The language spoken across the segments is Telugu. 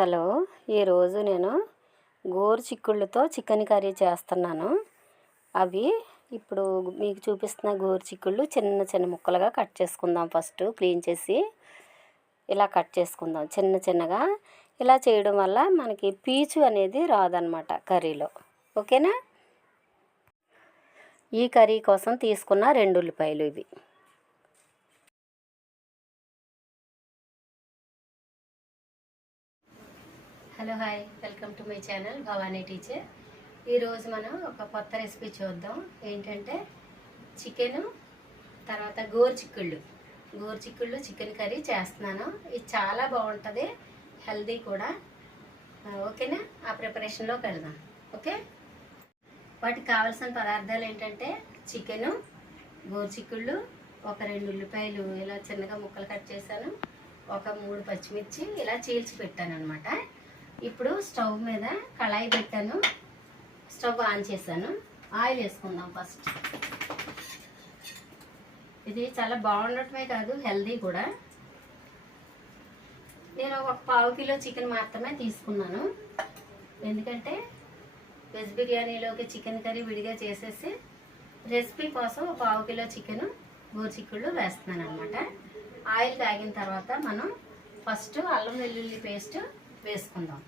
హలో ఈరోజు నేను గోరు చిక్కుళ్ళతో చికెన్ కర్రీ చేస్తున్నాను. అవి ఇప్పుడు మీకు చూపిస్తున్న గోరు చిక్కుళ్ళు చిన్న చిన్న ముక్కలుగా కట్ చేసుకుందాం ఫస్ట్ క్లీన్ చేసి ఇలా కట్ చేసుకుందాం చిన్న చిన్నగా. ఇలా చేయడం వల్ల మనకి పీచు అనేది రాదనమాట కర్రీలో. ఓకేనా? ఈ కర్రీ కోసం తీసుకున్న రెండు ఉల్లిపాయలు ఇవి. Hello hi welcome to my channel Bhavani teacher. ఈరోజు మనం ఒక కొత్త రెసిపీ చూద్దాం. ఏంటంటే చికెను తర్వాత గోరు చిక్కుళ్ళు గోరు చిక్కుళ్ళు చికెన్ కర్రీ చేస్తున్నాను. ఇది చాలా బాగుంటుంది హెల్దీ కూడా. ఓకేనా? ఆ ప్రిపరేషన్లోకి వెళ్దాం ఓకే? వాటికి కావాల్సిన పదార్థాలు ఏంటంటే చికెను గోరు చిక్కుళ్ళు ఒక రెండు ఉల్లిపాయలు ఇలా చిన్నగా ముక్కలు కట్ చేశాను. ఒక మూడు పచ్చిమిర్చి ఇలా చీల్చి పెట్టాను అనమాట ఇప్పుడు స్టవ్ మీద కళాయి పెట్టాను. స్టవ్ ఆన్ చేశాను. ఆయిల్ వేసుకుందాం ఫస్ట్. ఇది చాలా బాగుండటమే కాదు హెల్దీ కూడా. నేను ఒక పావు కిలో చికెన్ మాత్రమే తీసుకున్నాను. ఎందుకంటే వెజ్ బిర్యానీలోకి చికెన్ కర్రీ విడిగా చేసేసి రెసిపీ కోసం ఒక పావు కిలో చికెన్ గోచిక్కుళ్ళు వేస్తున్నాను అనమాట ఆయిల్ తాగిన తర్వాత మనం ఫస్ట్ అల్లం వెల్లుల్లి పేస్ట్ వేసుకుందాం.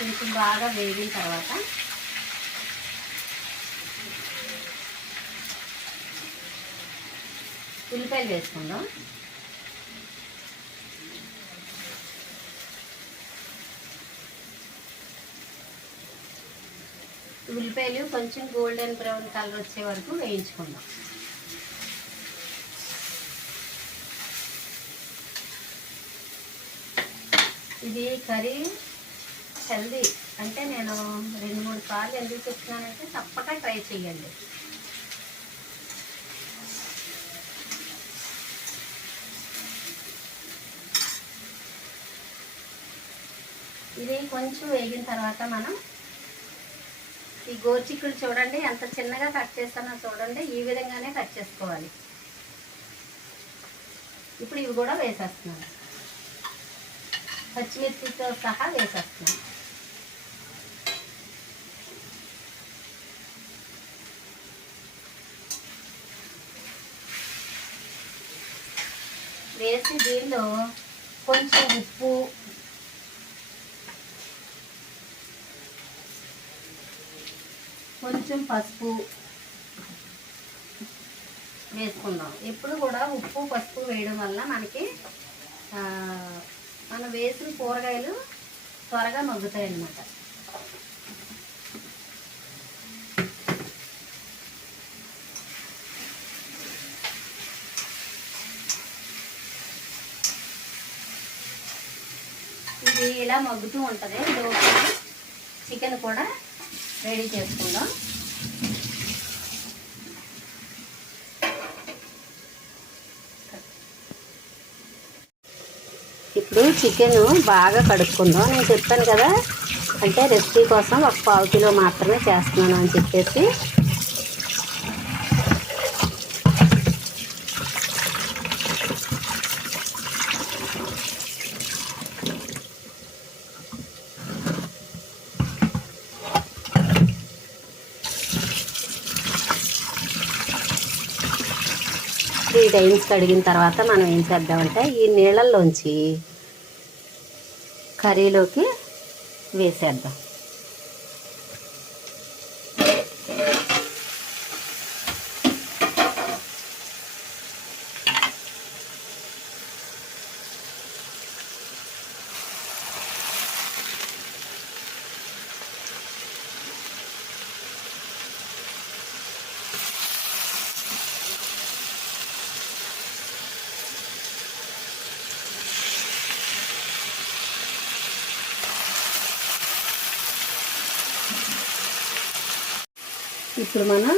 కొంచెం బాగా వేగిన తర్వాత ఉల్లిపాయలు వేసుకుందాం. ఉల్లిపాయలు కొంచెం గోల్డెన్ బ్రౌన్ కలర్ వచ్చే వరకు వేయించుకుందాం. ఇది కర్రీ హెల్దీ అంటే నేను రెండు మూడు సార్లు ఎందుకు చెప్తున్నానంటే తప్పక ట్రై చేయండి ఇది కొంచెం వేగిన తర్వాత మనం ఈ గోచిక్కులు చూడండి ఎంత చిన్నగా కట్ చేస్తానో చూడండి ఈ విధంగానే కట్ చేసుకోవాలి. ఇప్పుడు ఇవి కూడా వేసేస్తున్నాను. పచ్చిమిర్చితో సహా వేసేస్తున్నాను. వేసి దీనిలో కొంచెం ఉప్పు. కొంచెం పసుపు వేసుకుందాం. ఎప్పుడు కూడా ఉప్పు పసుపు వేయడం వల్ల మనకి మనం వేసిన కూరగాయలు త్వరగా మగ్గుతాయి అన్నమాట ఇది ఇలా మగ్గుతూ ఉంటుంది. లోపల చికెన్ కూడా రెడీ చేసుకుందాం. ఇప్పుడు చికెన్ బాగా కడుక్కుందాం. నేను చెప్పాను కదా అంటే రెసిపీ కోసం ఒక పావు కిలో మాత్రమే చేస్తున్నాను అని చెప్పేసి. త్రీ టైమ్స్ కడిగిన తర్వాత మనం ఏం చేద్దామంటే ఈ నీళ్ళల్లోంచి కర్రీలోకి వేసేద్దాం. ఇప్పుడు మనం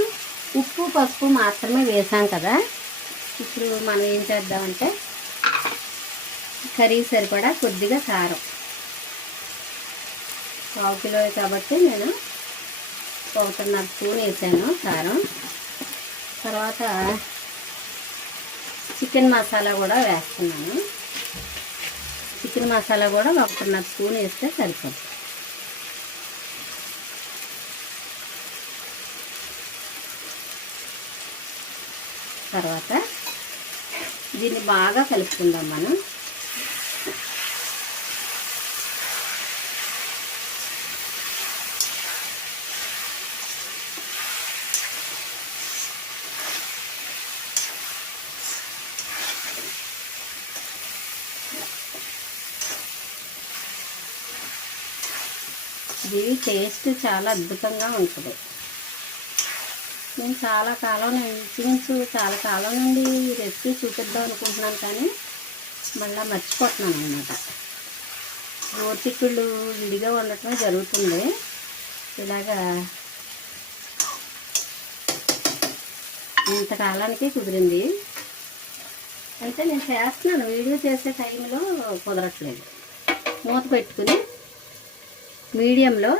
ఉప్పు పసుపు మాత్రమే వేసాం కదా. ఇప్పుడు మనం ఏం చేద్దామంటే కర్రీ సరిపడా కొద్దిగా కారం. పావు కిలో కాబట్టి నేను ఒకటిన్నర స్పూన్ వేసాను కారం. తర్వాత చికెన్ మసాలా కూడా వేస్తున్నాను. చికెన్ మసాలా కూడా ఒకటిన్నర స్పూన్ వేస్తే సరిపోతుంది. తర్వాత దీన్ని బాగా కలుపుకుందాం మనం. ఇది టేస్ట్ చాలా అద్భుతంగా ఉంటుంది. నేను చాలా కాలం నుంచి చాలా కాలం నుండి ఈ రెసిపీ చూపిద్దాం అనుకుంటున్నాను కానీ మళ్ళీ మర్చిపోతున్నాను అనమాట గోచిక్కుళ్ళు విడిగా ఉండటమే జరుగుతుంది. ఇలాగా ఇంతకాలానికి కుదిరింది. అంటే నేను చేస్తున్నాను. వీడియో చేసే టైంలో కుదరట్లేదు. మూత పెట్టుకుని మీడియంలో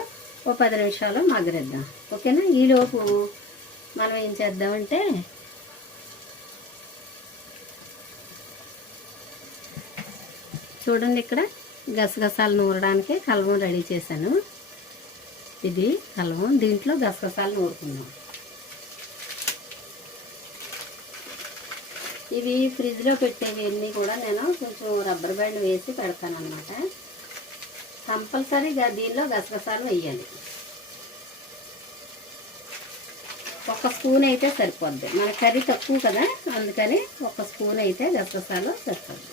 ఓ పది నిమిషాలు మగ్గరిద్దాం ఓకేనా? ఈలోపు మనం ఏం చేద్దామంటే చూడండి ఇక్కడ గసగసాలు నూరడానికి కలవం రెడీ చేశాను. ఇది కలవం దీంట్లో గసగసాలు నూరుకుందాం. ఇవి ఫ్రిడ్జ్లో పెట్టేవి అన్నీ కూడా నేను కొంచెం రబ్బర్ బ్యాండ్ వేసి పెడతాను అనమాట కంపల్సరీగా దీనిలో గసగసాలు వేయాలి. ఒక స్పూన్ అయితే సరిపోద్ది. మన కర్రీ తక్కువ కదా అందుకని ఒక స్పూన్ అయితే గసగసాలు సరిపోద్ది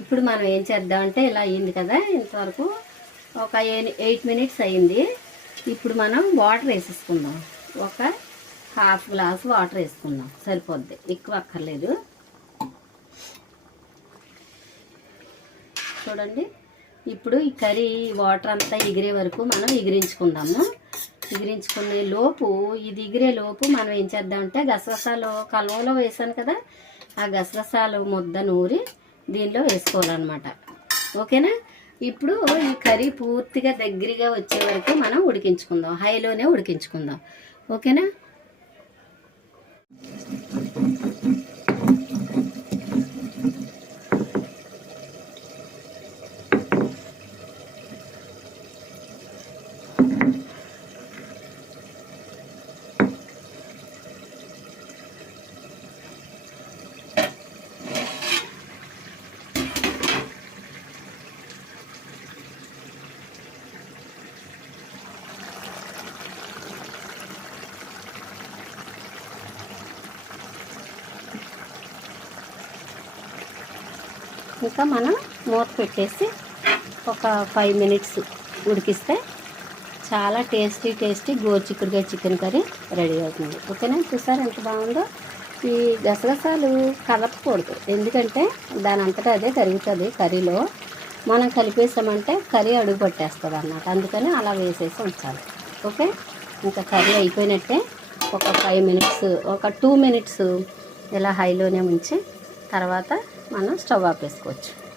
ఇప్పుడు మనం ఏం చేద్దామంటే ఇలా అయింది కదా ఇంతవరకు ఒక ఎయిట్ మినిట్స్ అయింది. ఇప్పుడు మనం వాటర్ వేసేసుకుందాం. ఒక హాఫ్ గ్లాస్ వాటర్ వేసుకుందాం. సరిపోద్ది. ఎక్కువ అక్కర్లేదు. చూడండి. ఇప్పుడు ఈ కర్రీ వాటర్ అంతా ఎగిరే వరకు మనం ఎగిరించుకుందాము. ఎగిరించుకునే లోపు ఇది ఎగిరే లోపు మనం ఏం చేద్దామంటే గసగసాలు కలువలో వేసాను కదా ఆ గసగసాలు ముద్ద నూరి దీనిలో వేసుకోవాలన్నమాట. ఓకేనా? ఇప్పుడు ఈ కర్రీ పూర్తిగా దగ్గరగా వచ్చే వరకు మనం ఉడికించుకుందాం. హైలోనే ఉడికించుకుందాం. ఓకేనా? ఇంకా మనం మూత పెట్టేసి ఒక ఫైవ్ మినిట్స్ ఉడికిస్తే చాలా టేస్టీ టేస్టీ గోరుచిక్కుడుగా చికెన్ కర్రీ రెడీ అవుతుంది. ఓకేనా? చూసారు ఎంత బాగుందో? ఈ గసగసాలు కలపకూడదు. ఎందుకంటే దాని అంతటా అదే కరుగుతుంది కర్రీలో. మనం కలిపేసామంటే కర్రీ అడుగు పట్టేస్తుంది అన్నమాట అందుకని అలా వేసేసి ఉంచాలి. ఓకే? ఇంకా కర్రీ అయిపోయినట్టే ఒక ఫైవ్ మినిట్స్ ఒక టూ మినిట్స్ ఇలా హైలోనే ఉంచి తర్వాత మనం స్టవ్ ఆపేసుకోవచ్చు.